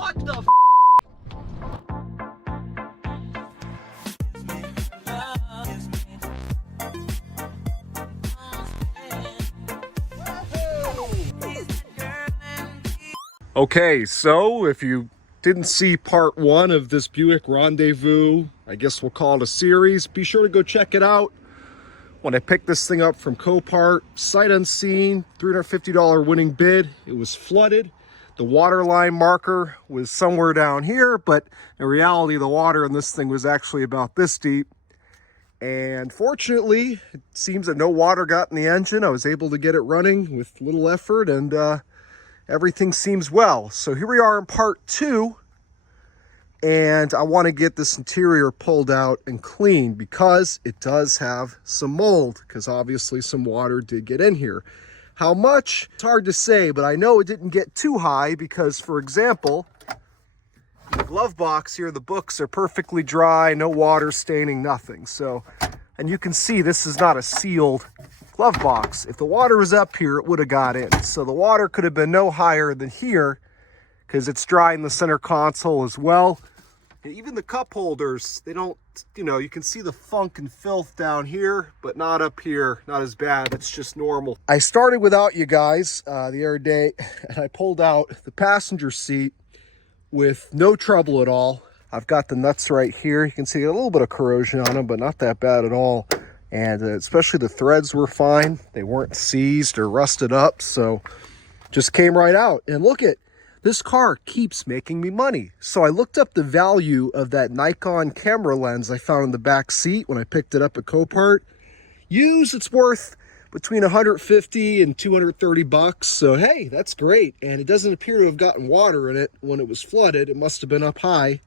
What the f? Okay, so if you didn't see part one of this Buick Rendezvous, I guess we'll call it a series, be sure to go check it out. When I picked this thing up from Copart, sight unseen, $350 winning bid. It was flooded. The water line marker was somewhere down here, but in reality, the water in this thing was actually about this deep. And fortunately, it seems that no water got in the engine. I was able to get it running with little effort, and everything seems well. So here we are in part two, and I want to get this interior pulled out and cleaned because it does have some mold, because obviously some water did get in here. How much? It's hard to say, but I know it didn't get too high because, for example, the glove box here, the books are perfectly dry, no water staining, nothing. So, and you can see this is not a sealed glove box. If the water was up here, it would have got in. So the water could have been no higher than here because it's dry in the center console as well. And even the cup holders, they don't, you know, you can see the funk and filth down here, but not up here, not as bad. It's just normal. I started without you guys the other day, and I pulled out the passenger seat with no trouble at all. I've got the nuts right here. You can see a little bit of corrosion on them, but not that bad at all. And especially the threads were fine. They weren't seized or rusted up, so just came right out. And look at, this car keeps making me money. So I looked up the value of that Nikon camera lens I found in the back seat when I picked it up at Copart. Used, it's worth between 150 and 230 bucks. So hey, that's great. And it doesn't appear to have gotten water in it when it was flooded. It must have been up high.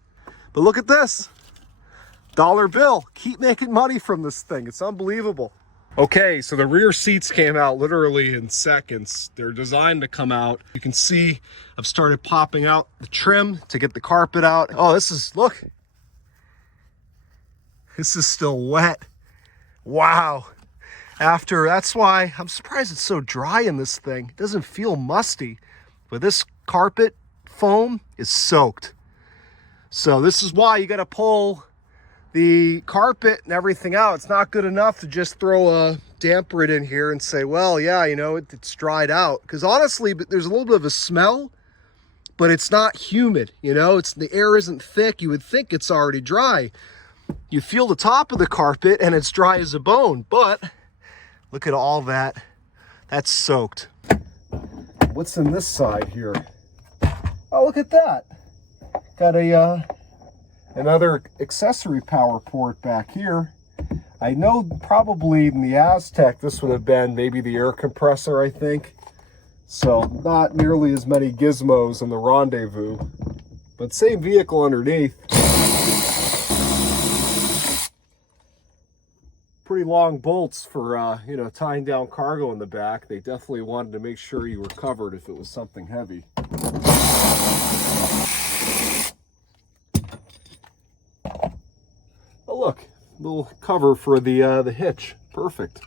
But look at this. Dollar bill. Keep making money from this thing. It's unbelievable. Okay, so the rear seats came out literally in seconds. They're designed to come out. You can see I've started popping out the trim to get the carpet out. Oh, this is, look. This is still wet. Wow. That's why I'm surprised it's so dry in this thing. It doesn't feel musty, but this carpet foam is soaked. So this is why you got to pull the carpet and everything out. It's not good enough to just throw a damper it in here and say, well, yeah, you know, it's dried out. Because honestly, there's a little bit of a smell, but it's not humid. You know, the air isn't thick. You would think it's already dry. You feel the top of the carpet and it's dry as a bone, but look at all that. That's soaked. What's in this side here? Oh, look at that. Got another accessory power port back here. I know probably in the Aztec, this would have been maybe the air compressor, I think. So not nearly as many gizmos in the Rendezvous, but same vehicle underneath. Pretty long bolts for, you know, tying down cargo in the back. They definitely wanted to make sure you were covered if it was something heavy. Oh, look, little cover for the hitch. Perfect.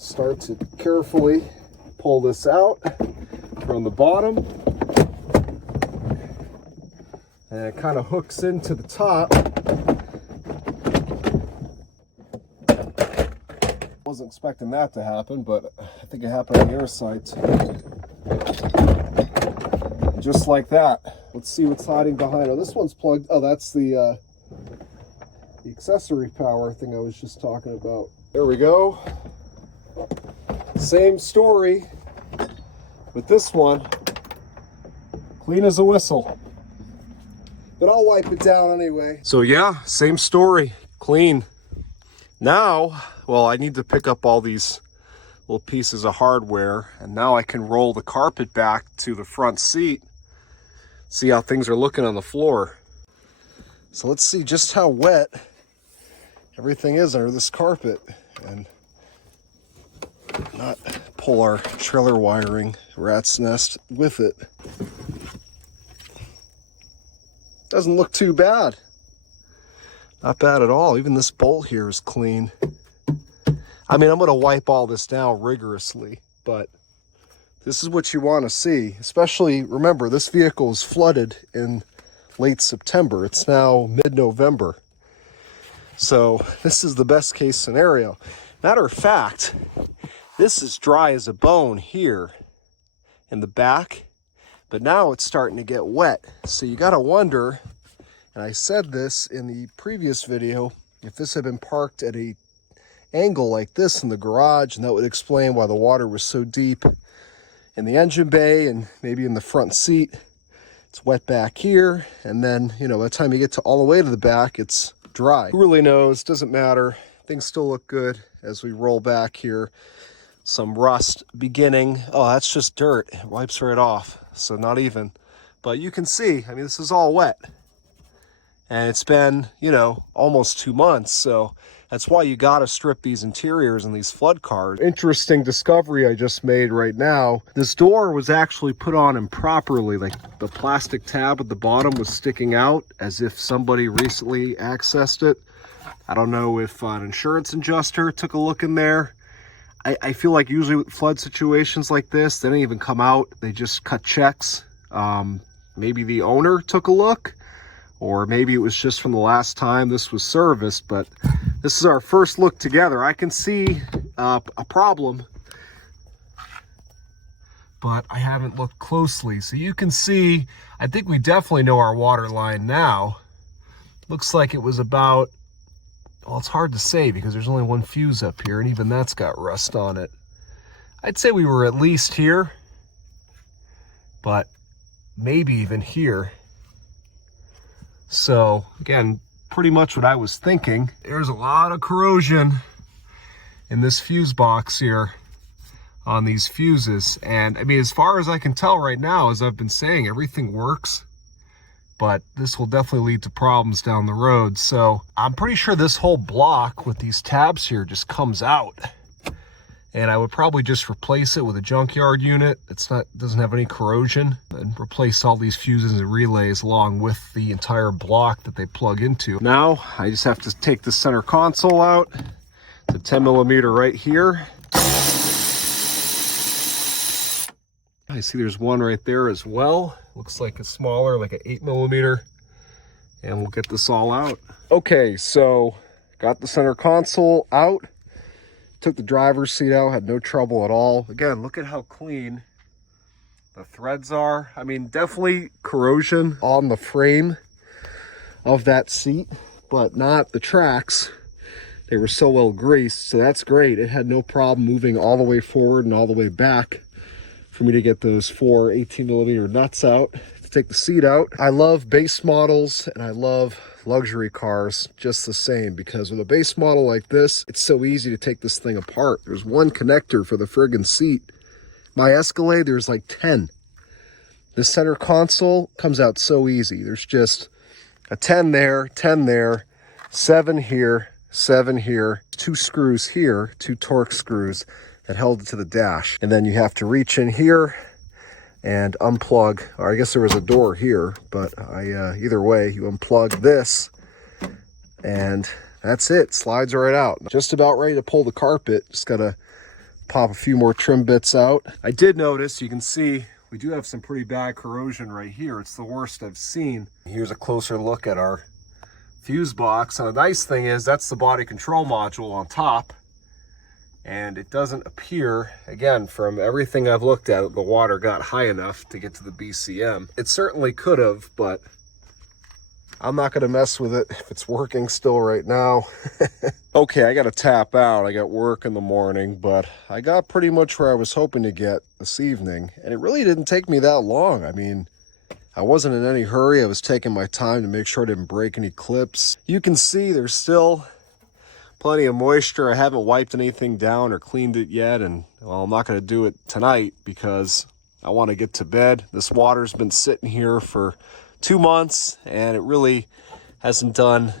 Start to carefully pull this out from the bottom, and it kind of hooks into the top. Wasn't expecting that to happen, but I think it happened on the other side too. Just like that. Let's see what's hiding behind. Oh, this one's plugged. Oh, that's the accessory power thing I was just talking about. There we go. Same story, but this one, clean as a whistle. But I'll wipe it down anyway. So yeah, same story, clean. Now, well, I need to pick up all these little pieces of hardware, and now I can roll the carpet back to the front seat, see how things are looking on the floor. So let's see just how wet everything is under this carpet and not pull our trailer wiring rat's nest with it. Doesn't look too bad. Not bad at all. Even this bolt here is clean. I mean, I'm going to wipe all this down rigorously, but this is what you want to see. Especially, remember, this vehicle was flooded in late September. It's now mid-November. So this is the best case scenario. Matter of fact, this is dry as a bone here in the back, but now it's starting to get wet. So you got to wonder, and I said this in the previous video, if this had been parked at a angle like this in the garage, and that would explain why the water was so deep in the engine bay and maybe in the front seat. It's wet back here, and then, you know, by the time you get to all the way to the back, it's dry. Who really knows? Doesn't matter. Things still look good as we roll back here. Some rust beginning. Oh, that's just dirt. It wipes right off, so not even. But you can see, I mean, this is all wet. And it's been, you know, almost 2 months, so that's why you got to strip these interiors in these flood cars. Interesting discovery I just made right now. This door was actually put on improperly. Like the plastic tab at the bottom was sticking out as if somebody recently accessed it. I don't know if an insurance adjuster took a look in there. I feel like usually with flood situations like this, they don't even come out. They just cut checks. Maybe the owner took a look, or maybe it was just from the last time this was serviced, but this is our first look together. I can see a problem, but I haven't looked closely. So you can see, I think we definitely know our water line now. Looks like it was about, well, it's hard to say because there's only one fuse up here, and even that's got rust on it. I'd say we were at least here, but maybe even here. So again, pretty much what I was thinking. There's a lot of corrosion in this fuse box here on these fuses. And I mean, as far as I can tell right now, as I've been saying, everything works, but this will definitely lead to problems down the road. So I'm pretty sure this whole block with these tabs here just comes out. And I would probably just replace it with a junkyard unit. Doesn't have any corrosion, and replace all these fuses and relays along with the entire block that they plug into. Now I just have to take the center console out. It's a 10mm right here. I see there's one right there as well. Looks like it's smaller, like an 8mm. And we'll get this all out. Okay, so got the center console out. Took the driver's seat out, had no trouble at all. Again, look at how clean the threads are. I mean, definitely corrosion on the frame of that seat, but not the tracks. They were so well greased, so that's great. It had no problem moving all the way forward and all the way back for me to get those 4 18mm nuts out to take the seat out. I love base models and I love luxury cars just the same, because with a base model like this, it's so easy to take this thing apart. There's one connector for the friggin' seat. My Escalade, there's like 10. The center console comes out so easy. There's just a 10 there, 10 there, 7 here, 7 here, 2 screws here, 2 torque screws that held it to the dash. And then you have to reach in here and unplug, or I guess there was a door here, but either way, you unplug this and that's it. Slides right out. Just about ready to pull the carpet. Just gotta pop a few more trim bits out. I did notice, you can see we do have some pretty bad corrosion right here. It's the worst I've seen. Here's a closer look at our fuse box. And the nice thing is that's the body control module on top. And it doesn't appear, again, from everything I've looked at, the water got high enough to get to the BCM. It certainly could have, but I'm not going to mess with it if it's working still right now. Okay, I got to tap out. I got work in the morning, but I got pretty much where I was hoping to get this evening. And it really didn't take me that long. I mean, I wasn't in any hurry. I was taking my time to make sure I didn't break any clips. You can see there's still plenty of moisture. I haven't wiped anything down or cleaned it yet, and well, I'm not going to do it tonight because I want to get to bed. This water's been sitting here for 2 months and it really Hasn't done,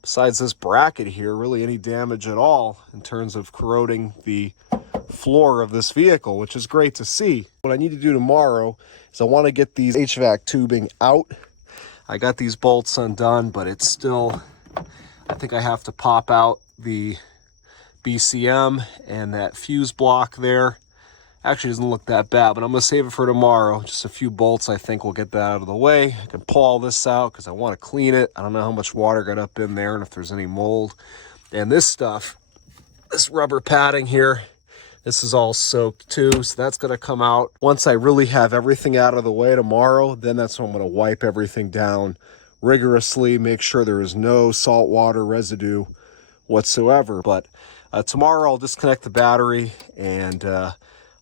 besides this bracket here, really any damage at all in terms of corroding the floor of this vehicle, which is great to see. What I need to do tomorrow is I want to get these HVAC tubing out. I got these bolts undone, but it's still, I think I have to pop out the BCM and that fuse block there. Actually doesn't look that bad, but I'm gonna save it for tomorrow. Just a few bolts, I think we'll get that out of the way. I can pull all this out because I want to clean it. I don't know how much water got up in there and if there's any mold. And this stuff, this rubber padding here, this is all soaked too, so that's gonna come out. Once I really have everything out of the way tomorrow, then that's when I'm gonna wipe everything down rigorously, make sure there is no salt water residue whatsoever. But tomorrow I'll disconnect the battery and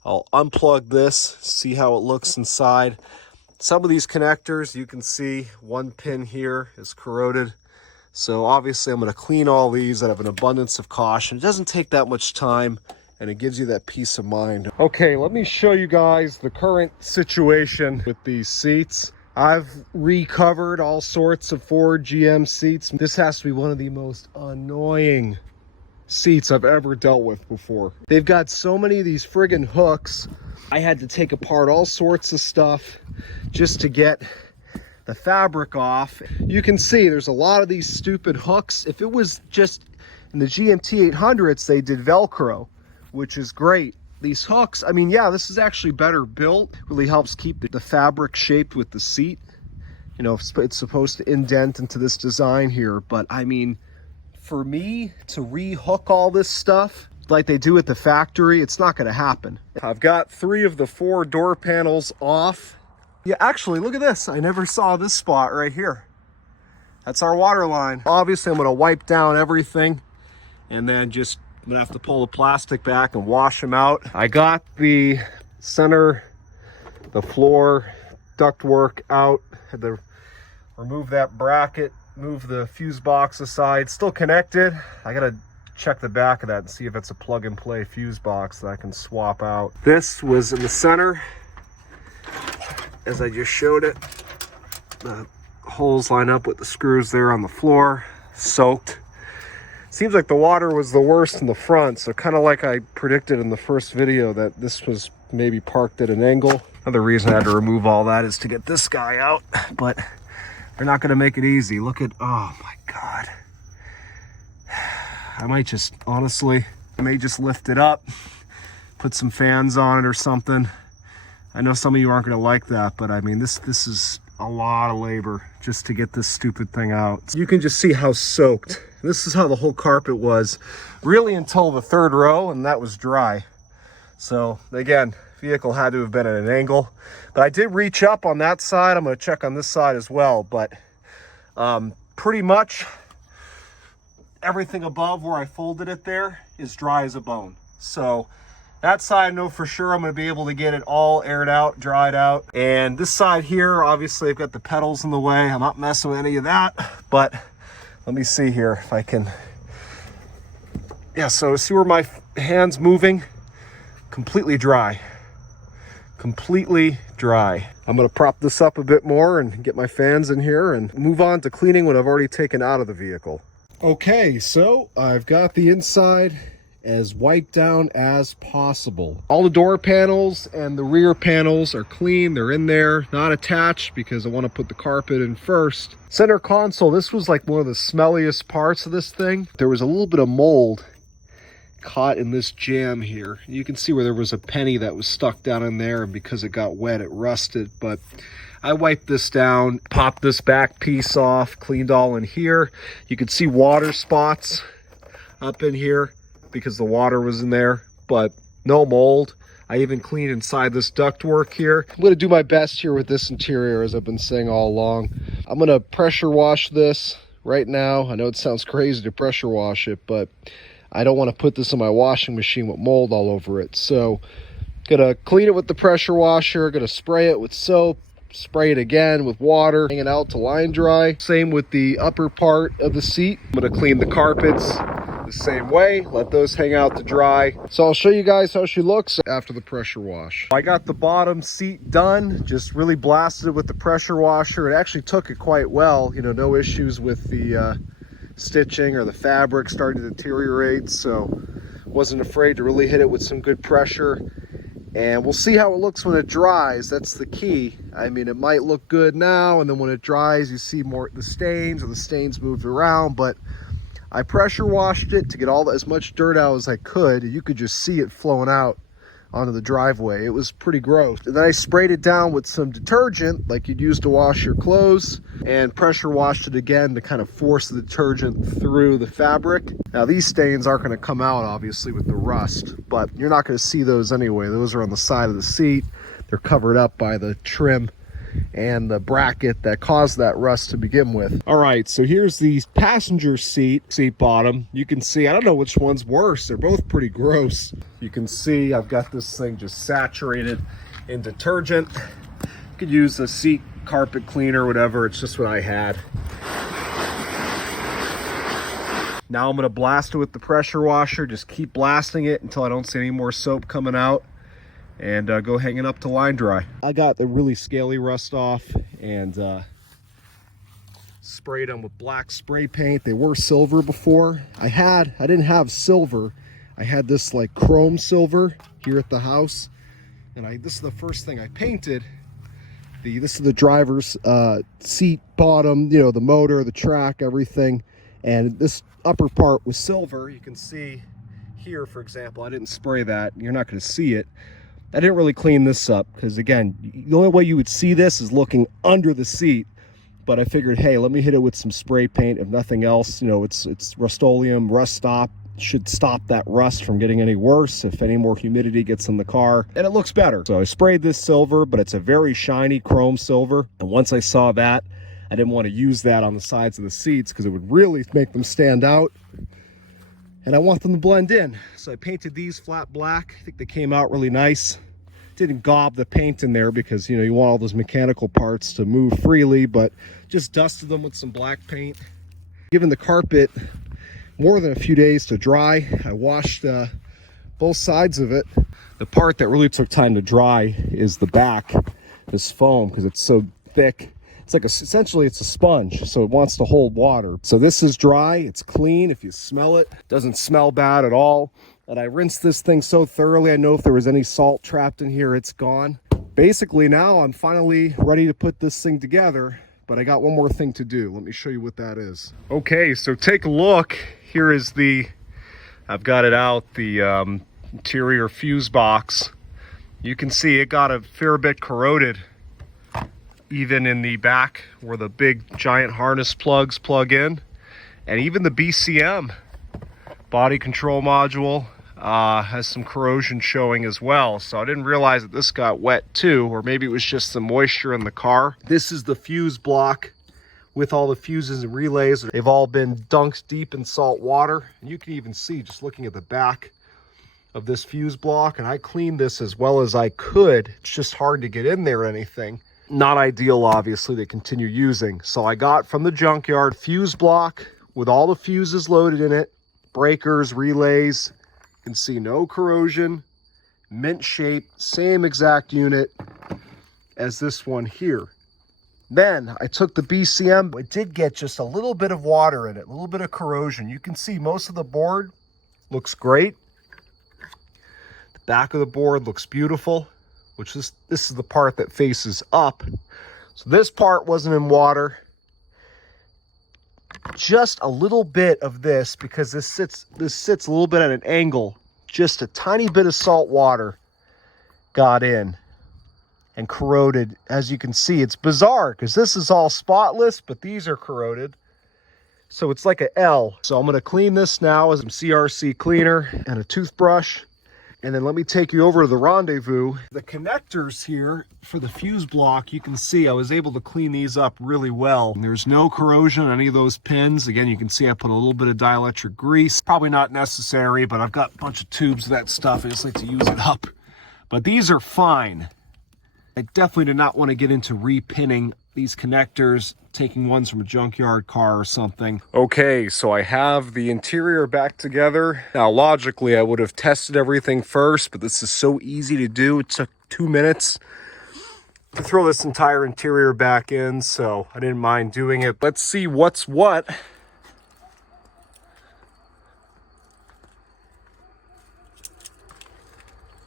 I'll unplug this, see how it looks inside. Some of these connectors, you can see one pin here is corroded. So obviously I'm gonna clean all these out of an abundance of caution. It doesn't take that much time and it gives you that peace of mind. Okay, let me show you guys the current situation with these seats. I've recovered all sorts of Ford GM seats. This has to be one of the most annoying seats I've ever dealt with before. They've got so many of these friggin' hooks. I had to take apart all sorts of stuff just to get the fabric off. You can see there's a lot of these stupid hooks. If it was just in the GMT 800s, they did Velcro, which is great. These hooks, I mean, yeah, this is actually better built. Really helps keep the fabric shaped with the seat. You know, it's supposed to indent into this design here, but I mean, for me to re-hook all this stuff like they do at the factory, it's not going to happen. I've got 3 of the 4 door panels off. Yeah, actually, look at this. I never saw this spot right here. That's our water line. Obviously, I'm going to wipe down everything and then just I'm going to have to pull the plastic back and wash them out. I got the center, the floor ductwork out. Had to remove that bracket, move the fuse box aside. Still connected. I gotta check the back of that and see if it's a plug and play fuse box that I can swap out. This was in the center as I just showed it. The holes line up with the screws there on the floor, soaked. Seems like the water was the worst in the front, so kind of like I predicted in the first video that this was maybe parked at an angle. Another reason I had to remove all that is to get this guy out, but they're not going to make it easy. Look at, oh my God. I might just, honestly, I may just lift it up, put some fans on it or something. I know some of you aren't going to like that, but I mean, this is a lot of labor just to get this stupid thing out. You can just see how soaked. This is how the whole carpet was really until the 3rd row, and that was dry. So again, vehicle had to have been at an angle, but I did reach up on that side. I'm going to check on this side as well, but pretty much everything above where I folded it there is dry as a bone. So that side, I know for sure I'm going to be able to get it all aired out, dried out. And this side here, obviously I've got the pedals in the way. I'm not messing with any of that, but let me see here if I can. Yeah, so see where my hand's moving? Completely dry. Completely dry. I'm going to prop this up a bit more and get my fans in here and move on to cleaning what I've already taken out of the vehicle. Okay, so I've got the inside as wiped down as possible. All the door panels and the rear panels are clean. They're in there, not attached because I want to put the carpet in first. Center console, this was like one of the smelliest parts of this thing. There was a little bit of mold caught in this jam here. You can see where there was a penny that was stuck down in there, and because it got wet, it rusted. But I wiped this down, popped this back piece off, cleaned all in here. You can see water spots up in here because the water was in there, but no mold. I even cleaned inside this ductwork here. I'm gonna do my best here with this interior, as I've been saying all along. I'm gonna pressure wash this right now. I know it sounds crazy to pressure wash it, but I don't want to put this in my washing machine with mold all over it. So gonna clean it with the pressure washer, gonna spray it with soap, spray it again with water, hang it out to line dry. Same with the upper part of the seat. I'm gonna clean the carpets the same way. Let those hang out to dry. So I'll show you guys how she looks after the pressure wash. I got the bottom seat done, just really blasted it with the pressure washer. It actually took it quite well, you know, no issues with the stitching or the fabric starting to deteriorate, so wasn't afraid to really hit it with some good pressure. And we'll see how it looks when it dries. That's the key. I mean, it might look good now, and then when it dries, you see more the stains, or the stains moved around. But I pressure washed it to get as much dirt out as I could. You could just see it flowing out onto the driveway. It was pretty gross. And then I sprayed it down with some detergent like you'd use to wash your clothes, and pressure washed it again to kind of force the detergent through the fabric. Now these stains aren't going to come out obviously with the rust, but you're not going to see those anyway. Those are on the side of the seat. They're covered up by the trim and the bracket that caused that rust to begin with. All right, so here's the passenger seat bottom. You can see, I don't know which one's worse. They're both pretty gross. You can see I've got this thing just saturated in detergent. You could use a seat carpet cleaner, whatever. It's just what I had. Now I'm gonna blast it with the pressure washer. Just keep blasting it until I don't see any more soap coming out, and go hang it up to line dry. I got the really scaly rust off and sprayed them with black spray paint. They were silver before. I didn't have silver. I had this like chrome silver here at the house, and this is the first thing I painted. This is the driver's seat bottom, you know, the motor, the track, everything. And this upper part was silver. You can see here, for example, I didn't spray that. You're not going to see it. I didn't really clean this up because, again, the only way you would see this is looking under the seat. But I figured, hey, let me hit it with some spray paint. If nothing else, you know, it's Rust-Oleum, Rust Stop. Should stop that rust from getting any worse if any more humidity gets in the car, and it looks better. So I sprayed this silver, but it's a very shiny chrome silver. And once I saw that, I didn't want to use that on the sides of the seats because it would really make them stand out. And I want them to blend in. So I painted these flat black. I think they came out really nice. Didn't gob the paint in there because, you know, you want all those mechanical parts to move freely, but just dusted them with some black paint. Given the carpet more than a few days to dry, I washed both sides of it. The part that really took time to dry is the back, this foam, because it's so thick. It's like essentially it's a sponge, so it wants to hold water. So this is dry, it's clean. If you smell it, it doesn't smell bad at all. And I rinsed this thing so thoroughly, I know if there was any salt trapped in here, it's gone. Basically now I'm finally ready to put this thing together, but I got one more thing to do. Let me show you what that is. Okay, so take a look. Here is I've got it out, the interior fuse box. You can see it got a fair bit corroded, even in the back where the big giant harness plugs plug in. And even the BCM, body control module, has some corrosion showing as well. So I didn't realize that this got wet too, or maybe it was just some moisture in the car. This is the fuse block with all the fuses and relays. They've all been dunked deep in salt water. And you can even see, just looking at the back of this fuse block, and I cleaned this as well as I could. It's just hard to get in there or anything. Not ideal, obviously, to continue using. So I got from the junkyard fuse block with all the fuses loaded in it, breakers, relays. You can see no corrosion, mint shape, same exact unit as this one here. Then I took the BCM. It did get just a little bit of water in it, a little bit of corrosion. You can see most of the board looks great. The back of the board looks beautiful, which is, this is the part that faces up. So this part wasn't in water. Just a little bit of this, because this sits a little bit at an angle. Just a tiny bit of salt water got in and corroded. As you can see, it's bizarre because this is all spotless, but these are corroded. So it's like an L. So I'm going to clean this now with some CRC cleaner and a toothbrush. And then let me take you over to the Rendezvous. The connectors here for the fuse block, you can see I was able to clean these up really well. And there's no corrosion on any of those pins. Again, you can see I put a little bit of dielectric grease. Probably not necessary, but I've got a bunch of tubes of that stuff. I just like to use it up. But these are fine. I definitely did not want to get into repinning these connectors, taking ones from a junkyard car or something. Okay, so I have the interior back together. Now, logically, I would have tested everything first, but this is so easy to do. It took 2 minutes to throw this entire interior back in, so I didn't mind doing it. Let's see what's what.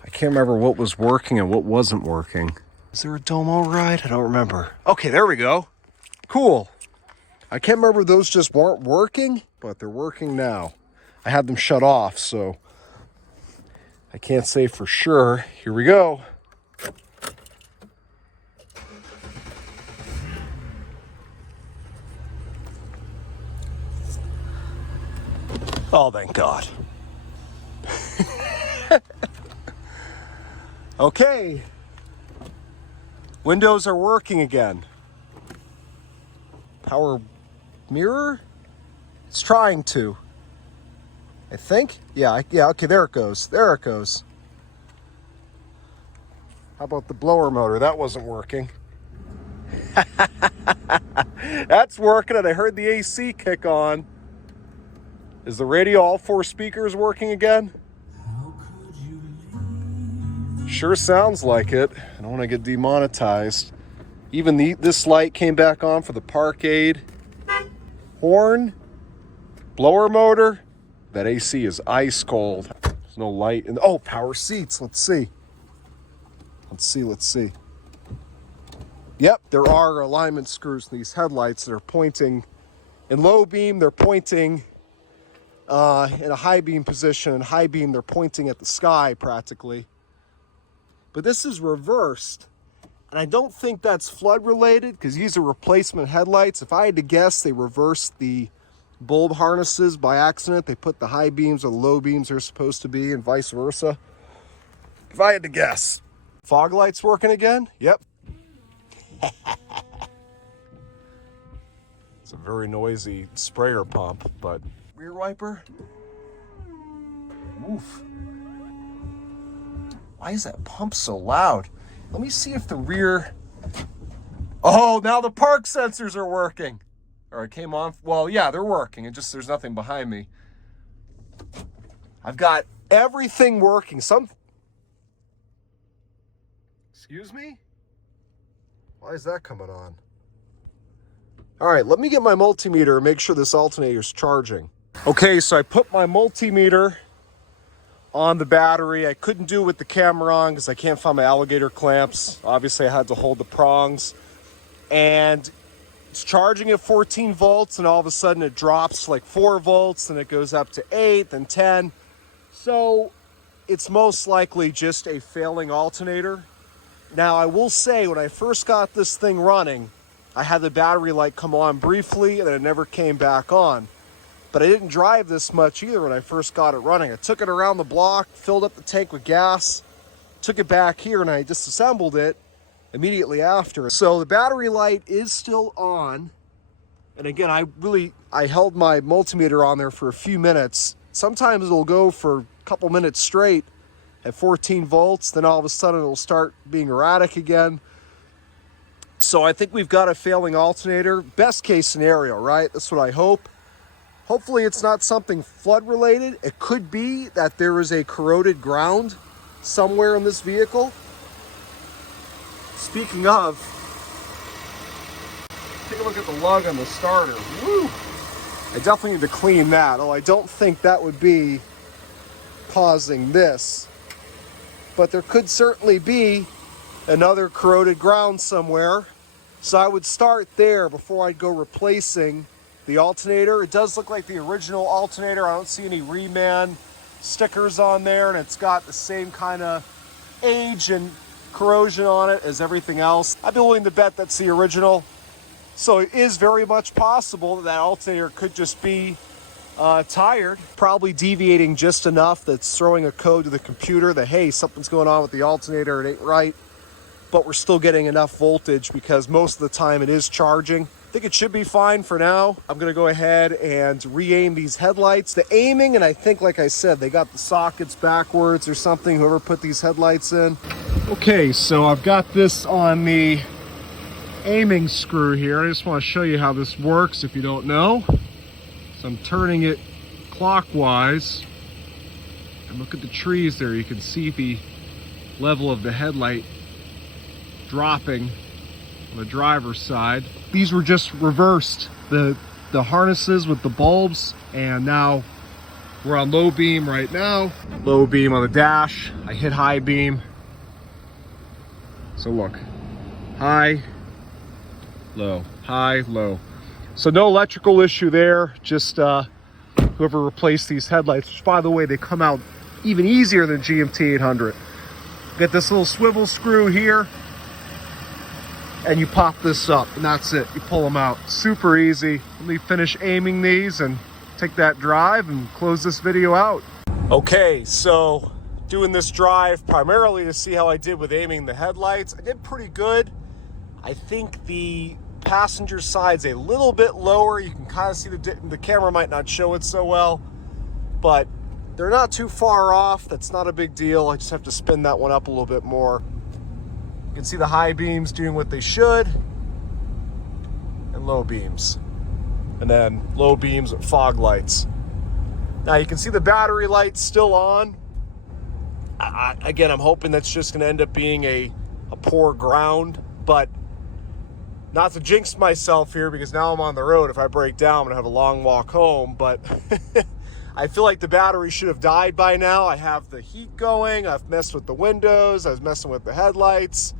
I can't remember what was working and what wasn't working. Is there a dome override? I don't remember. Okay, there we go. Cool. I can't remember if those just weren't working, but they're working now. I had them shut off, so I can't say for sure. Here we go. Oh, thank God. Okay. Windows are working again. Power mirror? It's trying to. I think? Yeah, okay, there it goes. There it goes. How about the blower motor? That wasn't working. That's working, and I heard the AC kick on. Is the radio, all 4 speakers working again? Sure sounds like it. I don't want to get demonetized. Even this light came back on for the parkade. Horn, blower motor. That AC is ice cold. There's no light. Oh, power seats. Let's see. Let's see. Yep, there are alignment screws in these headlights that are pointing. In low beam, they're pointing in a high beam position. In high beam, they're pointing at the sky practically. But this is reversed. And I don't think that's flood related because these are replacement headlights. If I had to guess, they reversed the bulb harnesses by accident. They put the high beams or the low beams they're supposed to be and vice versa. If I had to guess. Fog lights working again? Yep. It's a very noisy sprayer pump, but rear wiper? Oof. Why is that pump so loud? Let me see if the rear... Oh, now the park sensors are working. Or it came on. Well, yeah, they're working. It just, there's nothing behind me. I've got everything working. Excuse me? Why is that coming on? All right, let me get my multimeter and make sure this alternator's charging. Okay, so I put my multimeter on the battery. I couldn't do it with the camera on because I can't find my alligator clamps. Obviously, I had to hold the prongs. And it's charging at 14 volts, and all of a sudden it drops to like 4 volts, and it goes up to 8, then 10. So it's most likely just a failing alternator. Now, I will say, when I first got this thing running, I had the battery light come on briefly, and then it never came back on. But I didn't drive this much either when I first got it running. I took it around the block, filled up the tank with gas, took it back here, and I disassembled it immediately after. So the battery light is still on. And again, I held my multimeter on there for a few minutes. Sometimes it'll go for a couple minutes straight at 14 volts. Then all of a sudden it'll start being erratic again. So I think we've got a failing alternator. Best case scenario, right? That's what I hope. Hopefully it's not something flood related. It could be that there is a corroded ground somewhere in this vehicle. Speaking of, take a look at the lug on the starter. Woo! I definitely need to clean that. Oh, I don't think that would be causing this. But there could certainly be another corroded ground somewhere. So I would start there before I'd go replacing the alternator. It does look like the original alternator. I don't see any reman stickers on there, and it's got the same kind of age and corrosion on it as everything else. I'd be willing to bet that's the original. So it is very much possible that that alternator could just be tired, probably deviating just enough that's throwing a code to the computer that, hey, something's going on with the alternator, it ain't right. But we're still getting enough voltage because most of the time it is charging. I think it should be fine for now. I'm gonna go ahead and re-aim these headlights. The aiming, and I think, like I said, they got the sockets backwards or something, whoever put these headlights in. Okay, so I've got this on the aiming screw here. I just want to show you how this works if you don't know. So I'm turning it clockwise. And look at the trees there. You can see the level of the headlight dropping on the driver's side. These were just reversed. The harnesses with the bulbs, and now we're on low beam right now. Low beam on the dash. I hit high beam. So look, high, low, high, low. So no electrical issue there, just whoever replaced these headlights, which by the way, they come out even easier than GMT 800. Get this little swivel screw here, and you pop this up, and that's it. You pull them out. Super easy. Let me finish aiming these and take that drive and close this video out. Okay, so doing this drive primarily to see how I did with aiming the headlights. I did pretty good. I think the passenger side's a little bit lower. You can kind of see the camera might not show it so well, but they're not too far off. That's not a big deal. I just have to spin that one up a little bit more. You can see the high beams doing what they should, and low beams. And then low beams with fog lights. Now you can see the battery lights still on. Again, I'm hoping that's just gonna end up being a poor ground, but not to jinx myself here because now I'm on the road. If I break down, I'm gonna have a long walk home, but I feel like the battery should have died by now. I have the heat going, I've messed with the windows, I was messing with the headlights.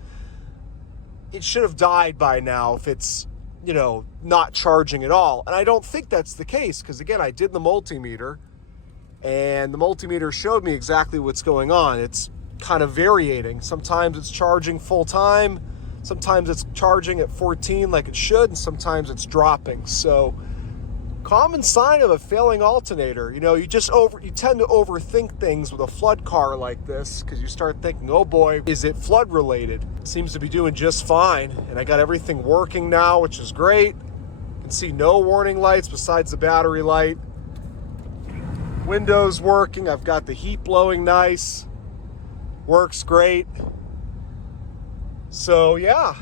It should have died by now if it's, you know, not charging at all. And I don't think that's the case because, again, I did the multimeter and the multimeter showed me exactly what's going on. It's kind of varying. Sometimes it's charging full time, sometimes it's charging at 14 like it should, and sometimes it's dropping. So common sign of a failing alternator. You know, you tend to overthink things with a flood car like this because you start thinking, oh boy, is it flood related? It seems to be doing just fine, and I got everything working now, which is great. You can see no warning lights besides the battery light. Windows working. I've got the heat blowing nice. Works great. So yeah,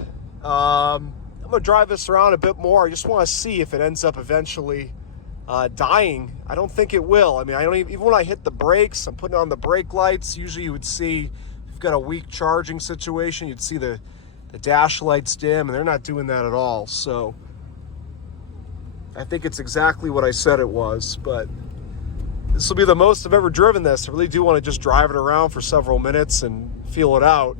I'm gonna drive this around a bit more. I just want to see if it ends up eventually dying. I don't think it will. I mean, I don't even when I hit the brakes, I'm putting on the brake lights. Usually you would see, if you've got a weak charging situation, you'd see the dash lights dim, and they're not doing that at all. So I think it's exactly what I said it was, but this will be the most I've ever driven this. I really do want to just drive it around for several minutes and feel it out.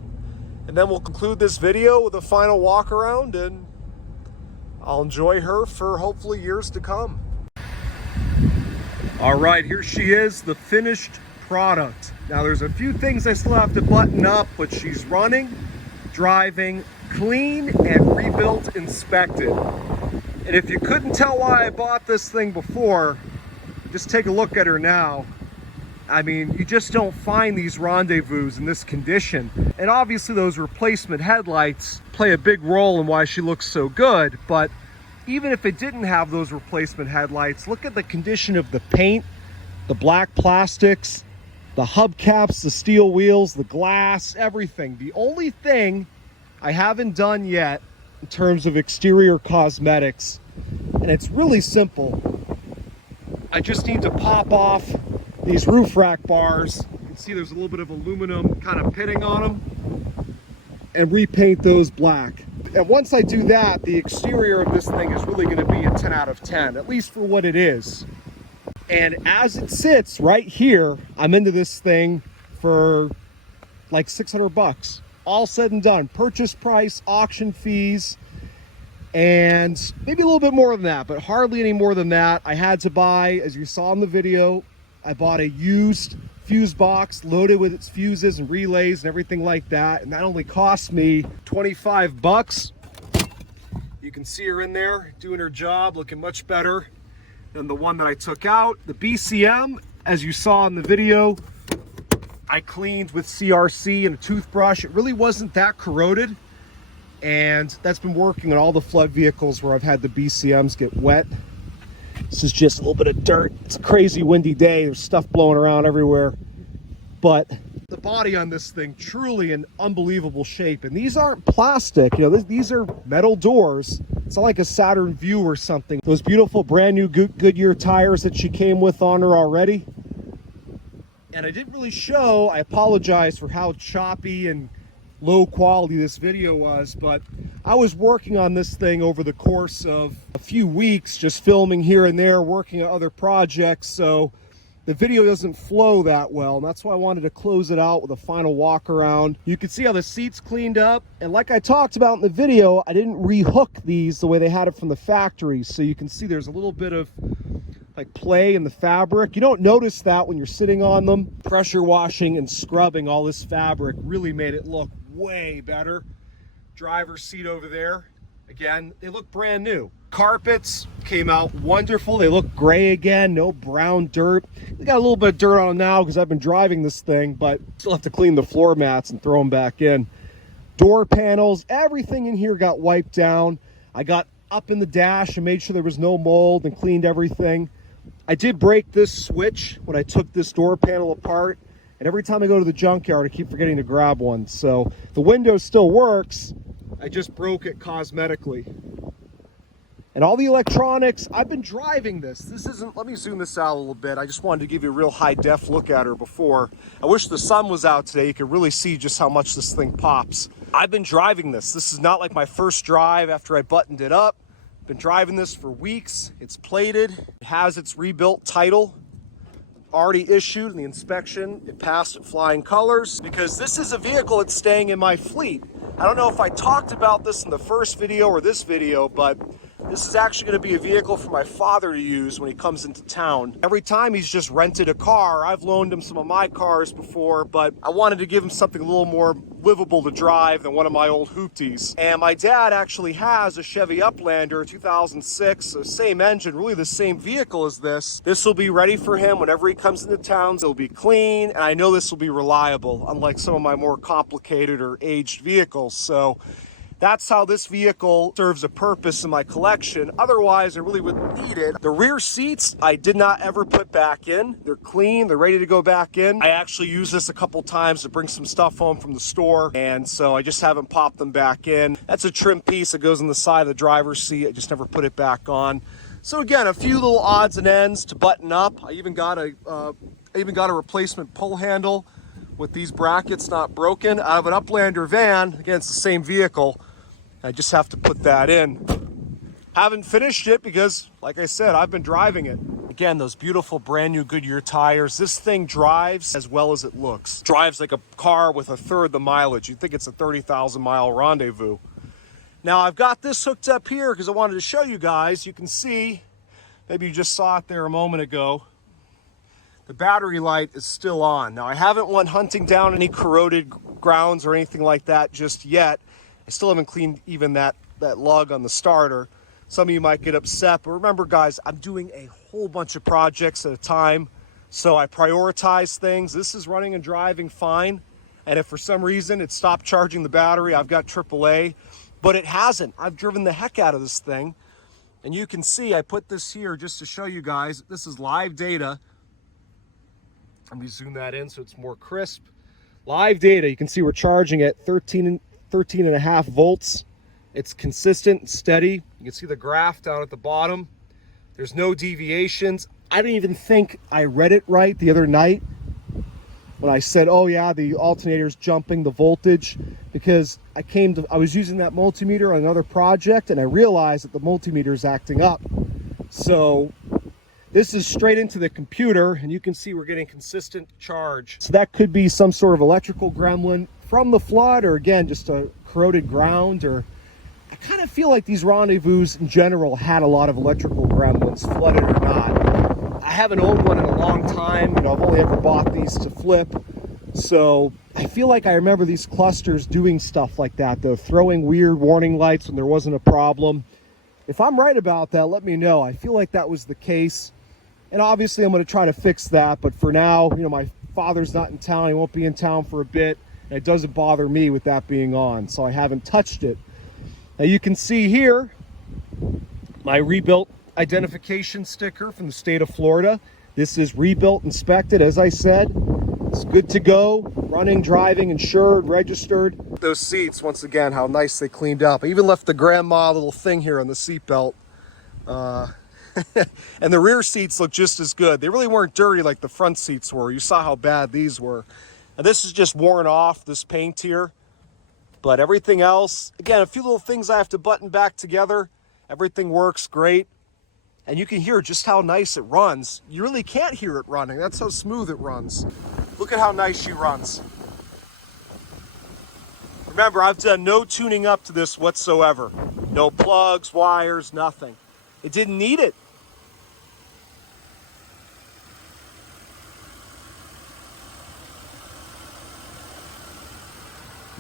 And then we'll conclude this video with a final walk around, and I'll enjoy her for hopefully years to come. All right, here she is, the finished product. Now there's a few things I still have to button up, but she's running, driving, clean, and rebuilt, inspected. And if you couldn't tell why I bought this thing before, just take a look at her now. I mean, you just don't find these Rendezvous in this condition. And obviously those replacement headlights play a big role in why she looks so good, but even if it didn't have those replacement headlights, look at the condition of the paint, the black plastics, the hubcaps, the steel wheels, the glass, everything. The only thing I haven't done yet in terms of exterior cosmetics, and it's really simple, I just need to pop off these roof rack bars. You can see there's a little bit of aluminum kind of pitting on them, and repaint those black. And once I do that, the exterior of this thing is really going to be a 10 out of 10, at least for what it is. And as it sits right here, I'm into this thing for like 600 bucks. All said and done. Purchase price, auction fees, and maybe a little bit more than that, but hardly any more than that. I had to buy, as you saw in the video, I bought a used fuse box loaded with its fuses and relays and everything like that, and that only cost me 25 bucks. You can see her in there doing her job, looking much better than the one that I took out. The BCM, as you saw in the video, I cleaned with CRC and a toothbrush. It really wasn't that corroded, and that's been working on all the flood vehicles where I've had the BCMs get wet. This is just a little bit of dirt. It's a crazy windy day. There's stuff blowing around everywhere. But The body on this thing truly in unbelievable shape, and these aren't plastic, you know, these are metal doors. It's not like a Saturn Vue or something. Those beautiful brand new Goodyear tires that she came with on her already. And I didn't really show, I apologize for how choppy and low quality this video was, but I was working on this thing over the course of a few weeks, just filming here and there, working on other projects, so the video doesn't flow that well, and that's why I wanted to close it out with a final walk around. You can see how the seat's cleaned up, and like I talked about in the video, I didn't re-hook these the way they had it from the factory, so you can see there's a little bit of like play in the fabric. You don't notice that when you're sitting on them. Pressure washing and scrubbing all this fabric really made it look way better. Driver's seat over there, again, they look brand new. Carpets came out wonderful. They look gray again, no brown dirt. They got a little bit of dirt on them now because I've been driving this thing, but still have to clean the floor mats and throw them back in. Door panels, everything in here got wiped down. I got up in the dash and made sure there was no mold and cleaned everything. I did break this switch when I took this door panel apart, and every time I go to the junkyard, I keep forgetting to grab one. So the window still works. I just broke it cosmetically. And all the electronics, I've been driving this. This isn't, let me zoom this out a little bit. I just wanted to give you a real high def look at her before. I wish the sun was out today. You could really see just how much this thing pops. I've been driving this. This is not like my first drive after I buttoned it up. Been driving this for weeks. It's plated. It has its rebuilt title already issued in the inspection. It passed at flying colors because this is a vehicle that's staying in my fleet. I don't know if I talked about this in the first video or this video, but this is actually going to be a vehicle for my father to use when he comes into town. Every time he's just rented a car. I've loaned him some of my cars before, but I wanted to give him something a little more livable to drive than one of my old hoopties. And my dad actually has a Chevy Uplander 2006, so same engine, really the same vehicle as this. This will be ready for him whenever he comes into town. It'll be clean, and I know this will be reliable, unlike some of my more complicated or aged vehicles. So that's how this vehicle serves a purpose in my collection. Otherwise, I really wouldn't need it. The rear seats, I did not ever put back in. They're clean, they're ready to go back in. I actually used this a couple times to bring some stuff home from the store, and so I just haven't popped them back in. That's a trim piece that goes on the side of the driver's seat. I just never put it back on. So again, a few little odds and ends to button up. I even got a replacement pull handle with these brackets not broken out of an Uplander van. Again, it's the same vehicle. I just have to put that in. Haven't finished it because, like I said, I've been driving it. Again, those beautiful brand new Goodyear tires. This thing drives as well as it looks. Drives like a car with a third the mileage. You'd think it's a 30,000 mile Rendezvous. Now I've got this hooked up here because I wanted to show you guys. You can see, maybe you just saw it there a moment ago. The battery light is still on. Now I haven't went hunting down any corroded grounds or anything like that just yet. I still haven't cleaned even that lug on the starter. Some of you might get upset, but remember guys, I'm doing a whole bunch of projects at a time, so I prioritize things. This is running and driving fine, and if for some reason it stopped charging the battery, I've got AAA, but it hasn't. I've driven the heck out of this thing, and you can see I put this here just to show you guys. This is live data. Let me zoom that in so it's more crisp. Live data, you can see we're charging at 13.5 volts. It's consistent and steady. You can see the graph down at the bottom. There's no deviations. I didn't even think I read it right the other night when I said, oh yeah, the alternator's jumping the voltage, because I was using that multimeter on another project and I realized that the multimeter is acting up. So this is straight into the computer, and you can see we're getting consistent charge. So that could be some sort of electrical gremlin from the flood, or again, just a corroded ground, or I kind of feel like these Rendezvous in general had a lot of electrical gremlins, flooded or not. I haven't owned one in a long time. You know, I've only ever bought these to flip. So I feel like I remember these clusters doing stuff like that, though, throwing weird warning lights when there wasn't a problem. If I'm right about that, let me know. I feel like that was the case. And obviously I'm going to try to fix that, but for now, you know, my father's not in town. He won't be in town for a bit, and it doesn't bother me with that being on, so I haven't touched it. Now you can see here my rebuilt identification sticker from the state of Florida. This is rebuilt, inspected, as I said. It's good to go. Running, driving, insured, registered. Those seats, once again, how nice they cleaned up. I even left the grandma little thing here on the seat belt. And the rear seats look just as good. They really weren't dirty like the front seats were. You saw how bad these were. And this is just worn off, this paint here. But everything else, again, a few little things I have to button back together. Everything works great. And you can hear just how nice it runs. You really can't hear it running. That's how smooth it runs. Look at how nice she runs. Remember, I've done no tuning up to this whatsoever. No plugs, wires, nothing. It didn't need it.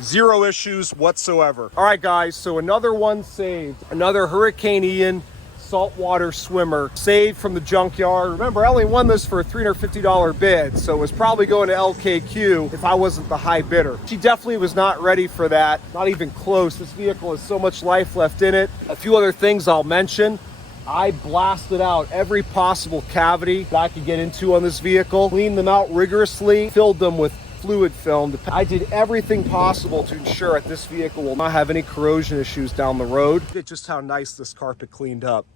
Zero issues whatsoever. All right, guys, so another one saved. Another Hurricane Ian saltwater swimmer saved from the junkyard. Remember, I only won this for a $350 bid, so it was probably going to LKQ if I wasn't the high bidder. She definitely was not ready for that, not even close. This vehicle has so much life left in it. A few other things I'll mention. I blasted out every possible cavity that I could get into on this vehicle, cleaned them out rigorously, filled them with fluid film. I did everything possible to ensure that this vehicle will not have any corrosion issues down the road. Look at just how nice this carpet cleaned up.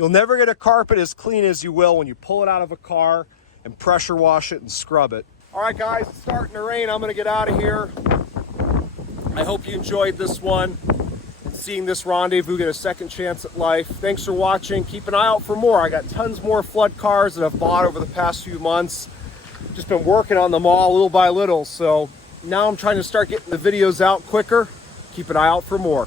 You'll never get a carpet as clean as you will when you pull it out of a car and pressure wash it and scrub it. All right, guys, it's starting to rain. I'm gonna get out of here. I hope you enjoyed this one. Seeing this Rendezvous get a second chance at life. Thanks for watching. Keep an eye out for more. I got tons more flood cars that I've bought over the past few months. Just been working on them all little by little. So now I'm trying to start getting the videos out quicker. Keep an eye out for more.